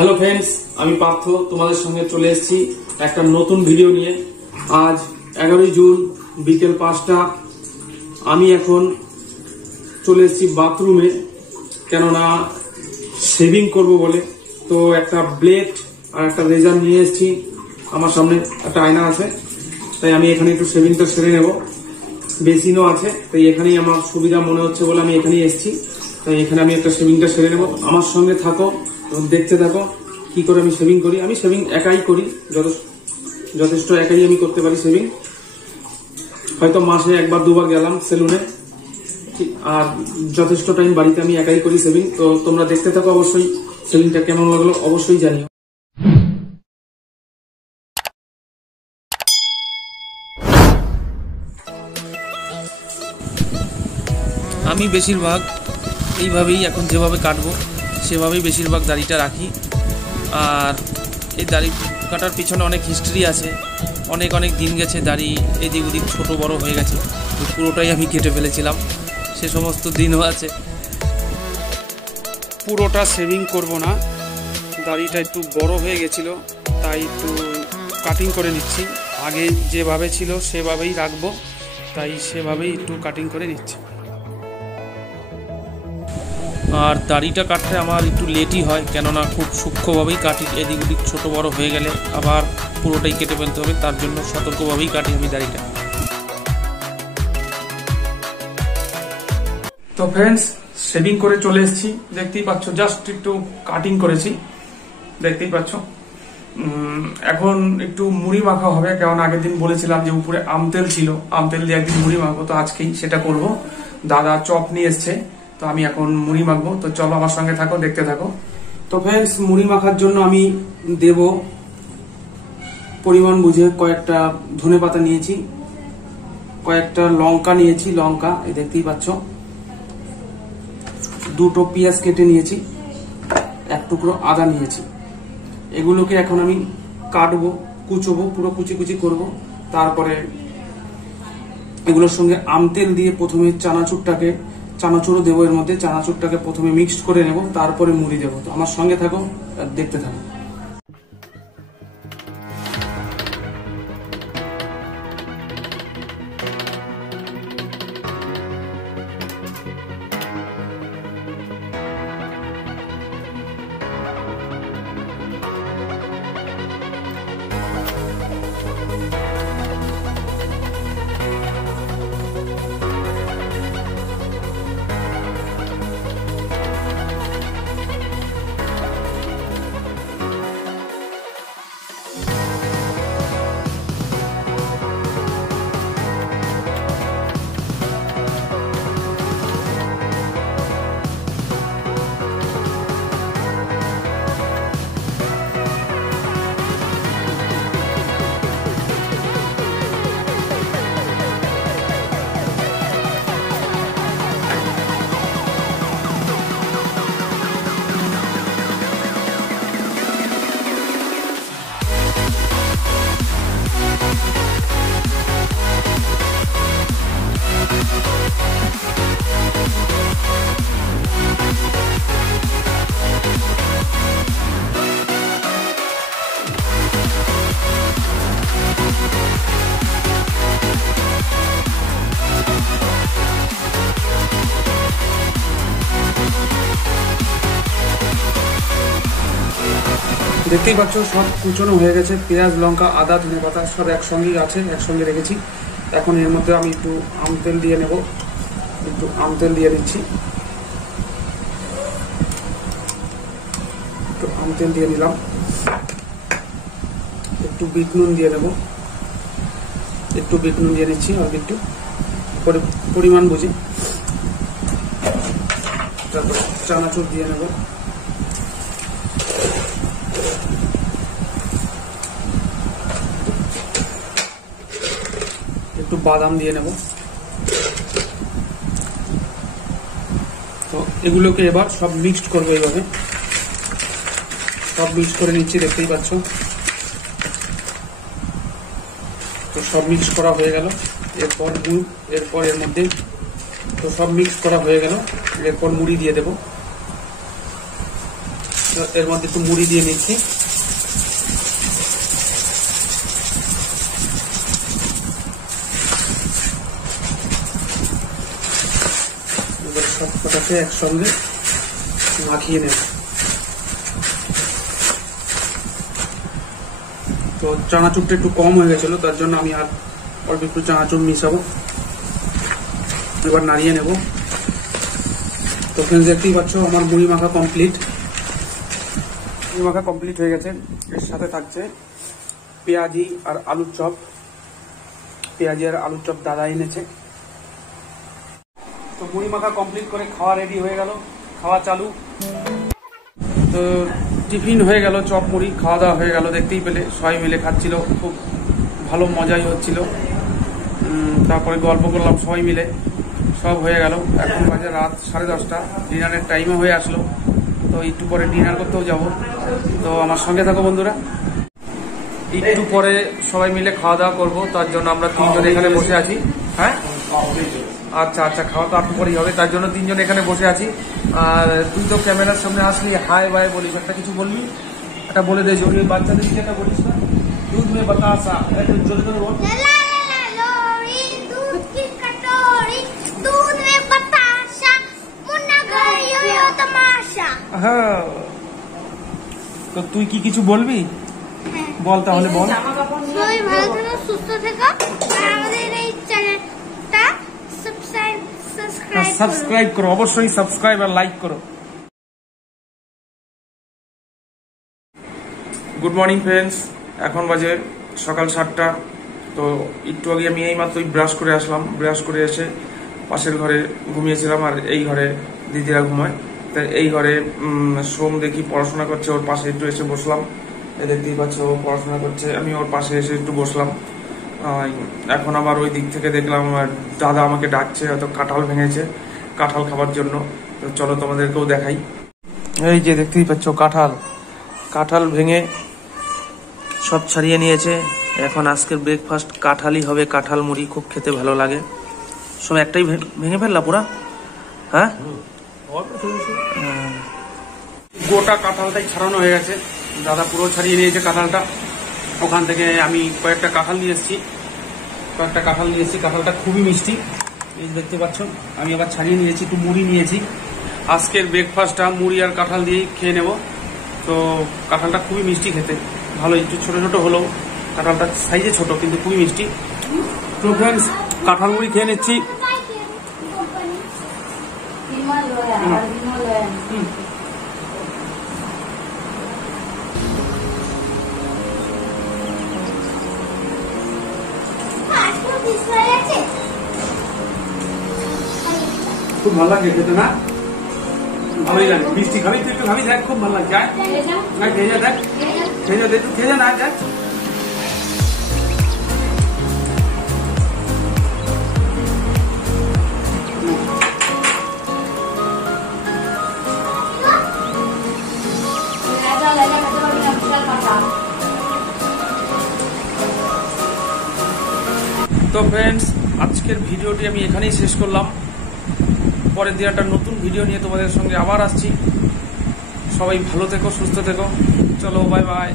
Hello friends, আমি পার্থ তোমাদের সঙ্গে চলে এসেছি একটা নতুন ভিডিও নিয়ে। আজ 11 জুন বিকেল 5টা। আমি এখন চলে এসেছি বাথরুমে, কেননা শেভিং করব বলে। তো একটা ব্লেড আর একটা রেজার নিয়ে এসেছি। আমার সামনে একটা আয়না আছে, তাই আমি এখানে একটু শেভিংটা সেরে নেব। বেসিনও আছে, তাই এখানেই আমার সুবিধা মনে হচ্ছে বলে আমি এখানেই এসেছি। তাই এখানে আমি একটা শেভিংটা সেরে নেব। আমার সঙ্গে থাকো এবং দেখতে থাকো কি করে আমি শেভিং করি। আমি শেভিং একাই করি, যথেষ্ট একাই আমি করতে পারি শেভিং। হয়তো মাসে একবার দুবার গেলাম সেলুনে, আর যথেষ্ট টাইম বাড়িতে আমি একাই করি শেভিং। তো তোমরা দেখতে থাকো, অবশ্যই শেভিংটা কেমন লাগলো অবশ্যই জানিও। আমি বেশিরভাগ এইভাবেই এখন যেভাবে কাটবো সেভাবেই বেশিরভাগ দাড়িটা রাখি। আর এই দাড়ি কাটার পিছনে অনেক হিস্ট্রি আছে, অনেক দিন গেছে, দাড়ি এদিক ওদিক ছোটো বড়ো হয়ে গেছে, পুরোটাই আমি কেটে ফেলেছিলাম, সে সমস্ত দিনও আছে। পুরোটা শেভিং করব না, দাড়িটা একটু বড় হয়ে গেছিলো, তাই একটু কাটিং করে নিচ্ছি। আগে যেভাবে ছিল সেভাবেই রাখবো, তাই সেভাবেই একটু কাটিং করে নিচ্ছি। আর দাড়িটা কাটতে আমার একটু লেটই হয়, কেননা খুব সূক্ষ্মভাবেই কাটি। এদিক ওদিক ছোটো বড়ো হয়ে গেলে আবার পুরোটাই কেটে ফেলতে হবে, তার জন্য সতর্কভাবেই কাটি আমি দাড়িটা। তো ফ্রেন্ডস, শেভিং করে চলে এসেছি, দেখতেই পাচ্ছ। জাস্ট একটু কাটিং করেছি, দেখতেই পাচ্ছ। এখন একটু মুড়ি মাখা হবে, কারণ আগের দিন বলেছিলাম যে উপরে আমতেল ছিল, আমতেল দিয়ে একদিন মুড়ি মাখবো, তো আজকেই সেটা করব। দাদা চপ নিয়ে এসছে, তো আমি এখন মুড়ি মাখবো। তো চলো আমার সঙ্গে থাকো, দেখতে থাকো। তো ফ্রেন্ডস, মুড়ি মাখার জন্য আমি দেব পরিমাণ বুঝে কয়েকটা ধনেপাতা নিয়েছি, কয়েকটা লঙ্কা নিয়েছি, লঙ্কা এই দেখতেই পাচ্ছ। দুটো পেঁয়াজ কেটে নিয়েছি, এক টুকরো আদা নিয়েছি। এগুলোকে এখন আমি কাটবো, কুচোবো, পুরো কুচি কুচি করবো। তারপরে এগুলোর সঙ্গে আমতেল দিয়ে প্রথমে চানাচুরও দেবো এর মধ্যে। চানাচুরটাকে প্রথমে মিক্সড করে নেব, তারপরে মুড়ি দেবো। তো আমার সঙ্গে থাকো, দেখতে থাকো। দেখতেই পাচ্ছ সব কুচনো হয়ে গেছে, পেঁয়াজ লঙ্কা আদা ধনেপাতা সব একসঙ্গেই আছে, একসঙ্গে রেখেছি। এখন এর মধ্যে আমি একটু আমতেল দিয়ে নেব, একটু আমতেল দিয়ে দিচ্ছি, একটু আমতেল দিয়ে নিলাম। একটু বিট নুন দিয়ে নেব, একটু বিট নুন দিয়ে নিচ্ছি, আর একটু পরিমাণ বুঝি। তারপরে চানাচুর দিয়ে নেব, একটু বাদাম দিয়ে নেব। তো এগুলোকে এবার সব মিক্সড করবো, এইভাবে সব মিক্স করে নিচ্ছি, দেখতেই পাচ্ছ। তো সব মিক্স করা হয়ে গেল। এরপর এর মধ্যে তো সব মিক্স করা হয়ে গেল। এরপর মুড়ি দিয়ে দেব। এর মধ্যে একটু মুড়ি দিয়ে নিচ্ছি। এবার সব কটাকে একসঙ্গে মাখিয়ে নেব। তো চানাচুরটা একটু কম হয়ে গেছিল, তার জন্য আমি আর অল্প একটু চানাচুর মিশাবো। এবার নাড়িয়ে নেব। তো ফ্রেন্ডস দেখতেই পাচ্ছ আমার মুড়ি মাখা কমপ্লিট। মুড়ি মাখা কমপ্লিট হয়ে গেছে। এর সাথে থাকছে পেঁয়াজি আর আলুর চপ। পেঁয়াজি আর আলুর চপ দাদা এনেছে। তো মুড়ি মাখা কমপ্লিট করে খাওয়া রেডি হয়ে গেল, খাওয়া চালু। তো টিফিন হয়ে গেল, চপ মুড়ি খাওয়া দাওয়া হয়ে গেল। দেখতেই পেলে সবাই মিলে খাচ্ছিল, খুব ভালো মজাই হচ্ছিল। তারপরে গল্প করলাম সবাই মিলে, সব হয়ে গেল। এখন বাজে রাত 10:30, ডিনারের টাইমও হয়ে আসলো। তো একটু পরে ডিনার করতেও যাব। তো আমার সঙ্গে থাকো বন্ধুরা। একটু পরে সবাই মিলে খাওয়া দাওয়া করবো, তার জন্য আমরা 3 জন এখানে বসে আছি। হ্যাঁ আচ্ছা আচ্ছা, খাওয়া তো একটু পরেই হবে, তার জন্য 3 জন এখানে বসে আছি। আর তুই তো ক্যামেরার সামনে আসলি, হাই বাই বলিস, একটা কিছু বলবি, একটা বলে দে। ওই বাচ্চাদের দিকে একটা বলিস না, দুধ মে বাতাসা, একটু জোরে জোরে বল। হ্যাঁ, তো তুই কি কিছু বলবি? বল তাহলে, বল। সবাই ভালো থেকো, সুস্থ থেকো, আর আমাদের এই চ্যানেলটা সাবস্ক্রাইব করো, অবশ্যই সাবস্ক্রাইব আর লাইক করো। গুড মর্নিং ফ্রেন্ডস, এখন বাজে সকাল 7টা। তো একটু আগে আমি এই মাত্রই ব্রাশ করে আসলাম। ব্রাশ করে এসে পাশের ঘরে ঘুমিয়েছিলাম, আর এই ঘরে দিদিরা ঘুমায়। তাই এই ঘরে সোম দেখি পড়াশোনা করছে, ওর পাশে একটু এসে বসলাম। দেখতেই পাচ্ছ ও পড়াশোনা করছে, আমি ওর পাশে এসে একটু বসলাম। এখন আবার ওই দিক থেকে দেখলাম দাদা আমাকে ডাকছে, হয়তো কাঁঠাল ভেঙেছে, কাঁঠাল খাবার জন্য। তো চলো তোমাদেরকেও দেখাই। এই যে দেখতেই পাচ্ছ কাঁঠাল, কাঁঠাল ভেঙে সব ছাড়িয়ে নিয়েছে। এখন আজকের ব্রেকফাস্ট কাঁঠালই হবে, কাঁঠাল মুড়ি, খুব খেতে ভালো লাগে। সব একটাই ভেঙে ফেললা পুরা? হ্যাঁ, গোটা কাঁঠালটাই ছাড়ানো হয়ে গেছে। দাদা পুরো ছাড়িয়ে নিয়েছে কাঁঠালটা। ওখান থেকে আমি কয়েকটা কাঁঠাল নিয়ে এসেছি, কাঁঠালটা খুবই মিষ্টি, এই দেখতে পাচ্ছ। আমি আবার ছাড়িয়ে নিয়েছি, একটু মুড়ি নিয়েছি। আজকের ব্রেকফাস্টটা মুড়ি আর কাঁঠাল দিয়ে খেয়ে নেব। তো কাঁঠালটা খুবই মিষ্টি খেতে, ভালো, একটু ছোট ছোট হলেও কাঁঠালটা সাইজে ছোট, কিন্তু খুবই মিষ্টি। তো ফ্রেন্ডস, কাঁঠাল মুড়ি খেয়ে নিচ্ছি। খুব ভালো লাগে খেতে, না? ভালোই লাগে, মিষ্টি খাবি, তুই একটু খাবি, দেখ খুব ভালো লাগে। খেয়ে যা, দেখ, একটু খেয়ে যা, না দেখ। তো ফ্রেন্ডস, আজকের ভিডিওটি আমি এখানেই শেষ করলাম। পরের দিন একটা নতুন ভিডিও নিয়ে তোমাদের সঙ্গে আবার আসছি। সবাই ভালো থেকো, সুস্থ থেকো। চলো, বাই বাই।